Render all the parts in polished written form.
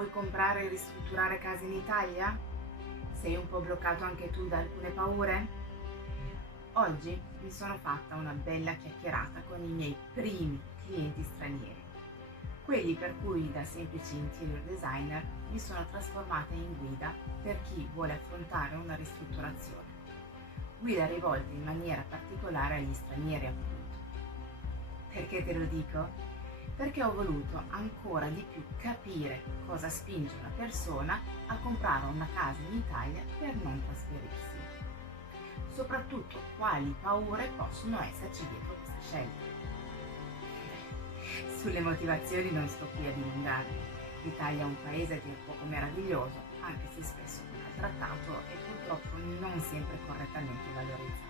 Vuoi comprare e ristrutturare case in Italia? Sei un po' bloccato anche tu da alcune paure? Oggi mi sono fatta una bella chiacchierata con i miei primi clienti stranieri, quelli per cui da semplice interior designer mi sono trasformata in guida per chi vuole affrontare una ristrutturazione. Guida rivolta in maniera particolare agli stranieri, appunto. Perché te lo dico? Perché ho voluto ancora di più capire cosa spinge una persona a comprare una casa in Italia per non trasferirsi. Soprattutto quali paure possono esserci dietro questa scelta. Sulle motivazioni non sto qui a dilungarmi. L'Italia è un paese a dir poco meraviglioso, anche se spesso maltrattato e purtroppo non sempre correttamente valorizzato.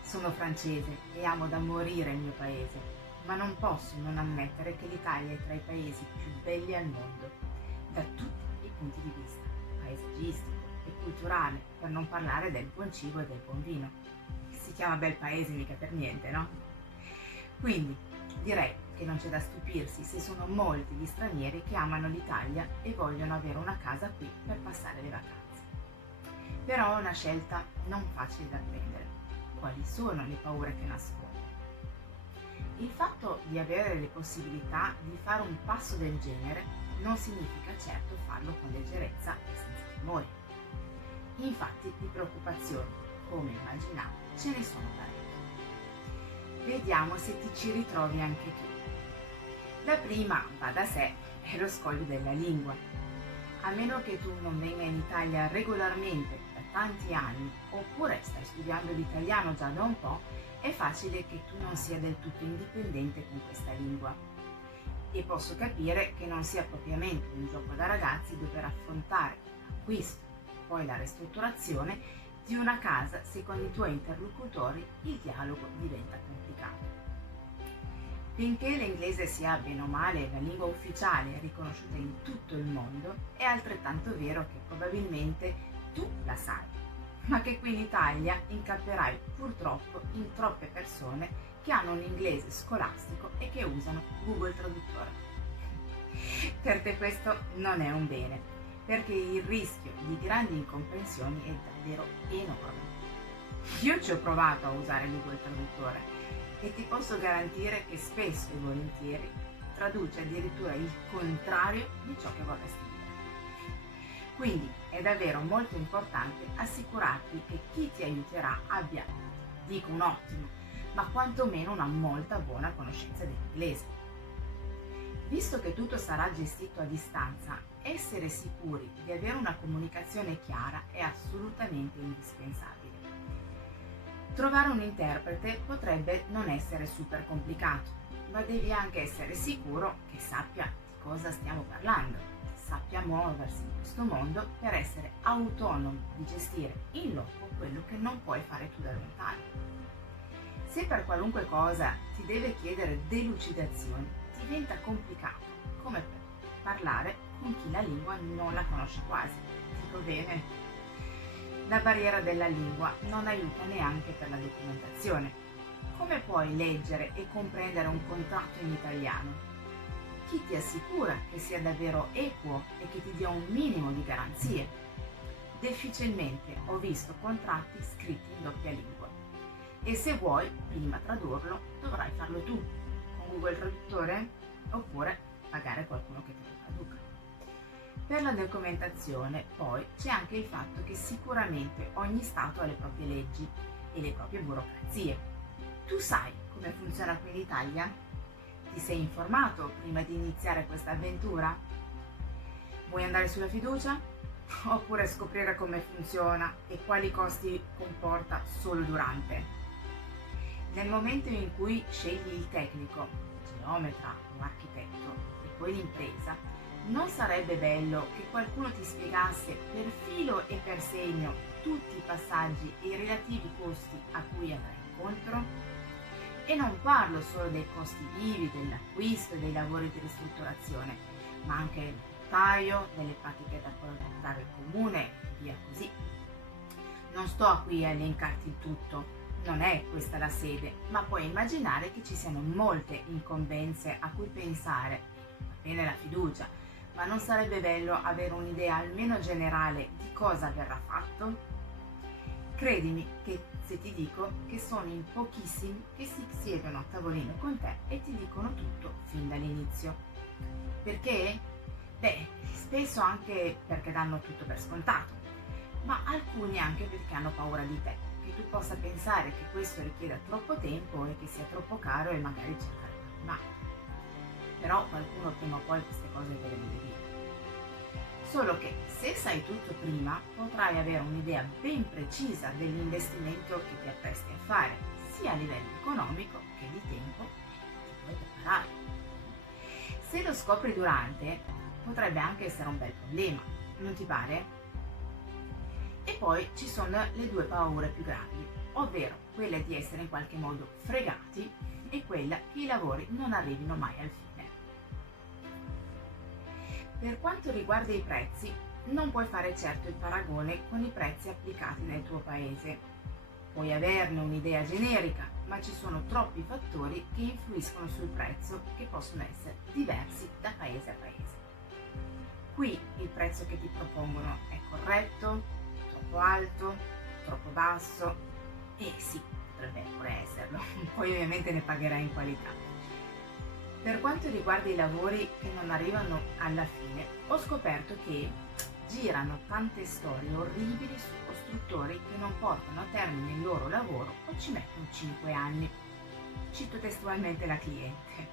Sono francese e amo da morire il mio paese, ma non posso non ammettere che l'Italia è tra i paesi più belli al mondo, da tutti i punti di vista, paesaggistico e culturale, per non parlare del buon cibo e del buon vino. Si chiama bel paese mica per niente, no? Quindi direi che non c'è da stupirsi se sono molti gli stranieri che amano l'Italia e vogliono avere una casa qui per passare le vacanze. Però è una scelta non facile da prendere. Quali sono le paure che nascondo? Il fatto di avere le possibilità di fare un passo del genere non significa certo farlo con leggerezza e senza timori. Infatti di preoccupazioni, come immaginavo, ce ne sono parecchie. Vediamo se ti ci ritrovi anche tu. La prima, va da sé, è lo scoglio della lingua. A meno che tu non venga in Italia regolarmente da tanti anni, oppure stai studiando l'italiano già da un po', è facile che tu non sia del tutto indipendente con questa lingua. E posso capire che non sia propriamente un gioco da ragazzi dover affrontare l'acquisto e poi la ristrutturazione di una casa se con i tuoi interlocutori il dialogo diventa complicato. Finché l'inglese sia bene o male la lingua ufficiale riconosciuta in tutto il mondo, è altrettanto vero che probabilmente tu la sai, ma che qui in Italia incapperai purtroppo in troppe persone che hanno un inglese scolastico e che usano Google Traduttore. Per te questo non è un bene, perché il rischio di grandi incomprensioni è davvero enorme. Io ci ho provato a usare Google Traduttore e ti posso garantire che spesso e volentieri traduce addirittura il contrario di ciò che vorresti dire. Quindi è davvero molto importante assicurarti che chi ti aiuterà abbia, dico un ottimo, ma quantomeno una molta buona conoscenza dell'inglese. Visto che tutto sarà gestito a distanza, essere sicuri di avere una comunicazione chiara è assolutamente indispensabile. Trovare un interprete potrebbe non essere super complicato, ma devi anche essere sicuro che sappia di cosa stiamo parlando, sappia muoversi in questo mondo per essere autonomo di gestire in loco quello che non puoi fare tu da lontano. Se per qualunque cosa ti deve chiedere delucidazioni, diventa complicato, come per parlare con chi la lingua non la conosce quasi. Dico bene? La barriera della lingua non aiuta neanche per la documentazione. Come puoi leggere e comprendere un contratto in italiano? Chi ti assicura che sia davvero equo e che ti dia un minimo di garanzie? Difficilmente ho visto contratti scritti in doppia lingua. E se vuoi prima tradurlo, dovrai farlo tu, con Google Traduttore, oppure pagare qualcuno che te lo traduca. Per la documentazione poi c'è anche il fatto che sicuramente ogni Stato ha le proprie leggi e le proprie burocrazie. Tu sai come funziona qui in Italia? Ti sei informato prima di iniziare questa avventura? Vuoi andare sulla fiducia? Oppure scoprire come funziona e quali costi comporta solo durante? Nel momento in cui scegli il tecnico, geometra o architetto e poi l'impresa, non sarebbe bello che qualcuno ti spiegasse per filo e per segno tutti i passaggi e i relativi costi a cui andrai incontro? E non parlo solo dei costi vivi, dell'acquisto e dei lavori di ristrutturazione, ma anche del notaio, delle pratiche da portare al comune e via così. Non sto qui a elencarti il tutto, non è questa la sede, ma puoi immaginare che ci siano molte incombenze a cui pensare, va bene la fiducia, ma non sarebbe bello avere un'idea almeno generale di cosa verrà fatto? Credimi che se ti dico che sono in pochissimi che si siedono a tavolino con te e ti dicono tutto fin dall'inizio. Perché? Beh, spesso anche perché danno tutto per scontato, ma alcuni anche perché hanno paura di te, che tu possa pensare che questo richieda troppo tempo e che sia troppo caro e magari cercare qualcun. Però qualcuno prima o poi queste cose te le deve dire. Solo che se sai tutto prima potrai avere un'idea ben precisa dell'investimento che ti appresti a fare, sia a livello economico che di tempo che ti puoi preparare. Se lo scopri durante, potrebbe anche essere un bel problema, non ti pare? E poi ci sono le due paure più grandi, ovvero quella di essere in qualche modo fregati e quella che i lavori non arrivino mai al fine. Per quanto riguarda i prezzi, non puoi fare certo il paragone con i prezzi applicati nel tuo paese. Puoi averne un'idea generica, ma ci sono troppi fattori che influiscono sul prezzo che possono essere diversi da paese a paese. Qui il prezzo che ti propongono è corretto, troppo alto, troppo basso e sì, potrebbe pure esserlo, poi ovviamente ne pagherai in qualità. Per quanto riguarda i lavori che non arrivano alla fine, ho scoperto che girano tante storie orribili su costruttori che non portano a termine il loro lavoro o ci mettono 5 anni. Cito testualmente la cliente.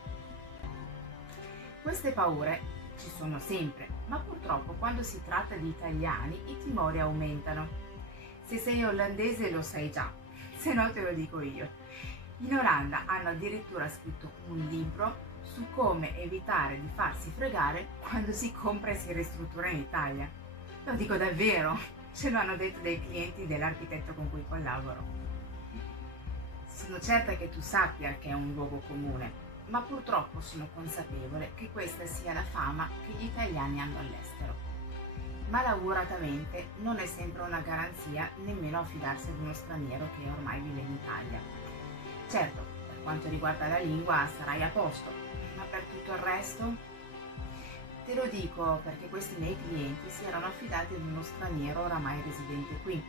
Queste paure ci sono sempre, ma purtroppo quando si tratta di italiani i timori aumentano. Se sei olandese lo sai già, se no te lo dico io. In Olanda hanno addirittura scritto un libro su come evitare di farsi fregare quando si compra e si ristruttura in Italia. Lo dico davvero, ce lo hanno detto dei clienti dell'architetto con cui collaboro. Sono certa che tu sappia che è un luogo comune, ma purtroppo sono consapevole che questa sia la fama che gli italiani hanno all'estero. Malauguratamente non è sempre una garanzia nemmeno affidarsi ad uno straniero che ormai vive in Italia. Certo, per quanto riguarda la lingua sarai a posto, ma per tutto il resto? Te lo dico perché questi miei clienti si erano affidati ad uno straniero oramai residente qui,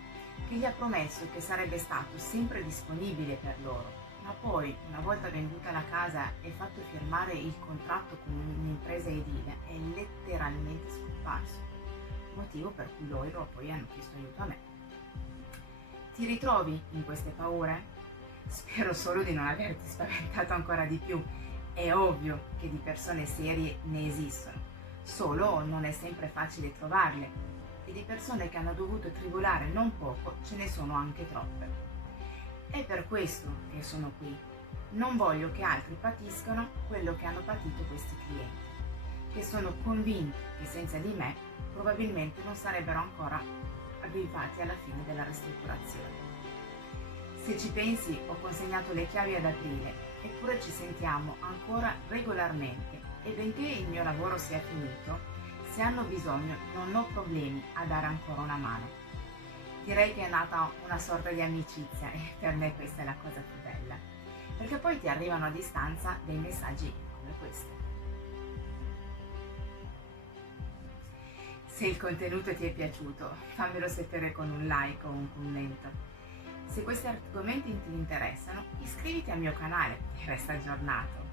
che gli ha promesso che sarebbe stato sempre disponibile per loro, ma poi, una volta venduta la casa e fatto firmare il contratto con un'impresa edile, è letteralmente scomparso, motivo per cui loro poi hanno chiesto aiuto a me. Ti ritrovi in queste paure? Spero solo di non averti spaventato ancora di più. È ovvio che di persone serie ne esistono, solo non è sempre facile trovarle e di persone che hanno dovuto tribolare non poco ce ne sono anche troppe. È per questo che sono qui. Non voglio che altri patiscano quello che hanno patito questi clienti, che sono convinti che senza di me probabilmente non sarebbero ancora arrivati alla fine della ristrutturazione. Se ci pensi, ho consegnato le chiavi ad aprile, eppure ci sentiamo ancora regolarmente e benché il mio lavoro sia finito, se hanno bisogno non ho problemi a dare ancora una mano. Direi che è nata una sorta di amicizia e per me questa è la cosa più bella, perché poi ti arrivano a distanza dei messaggi come questo. Se il contenuto ti è piaciuto, fammelo sapere con un like o un commento. Se questi argomenti ti interessano, iscriviti al mio canale e resta aggiornato.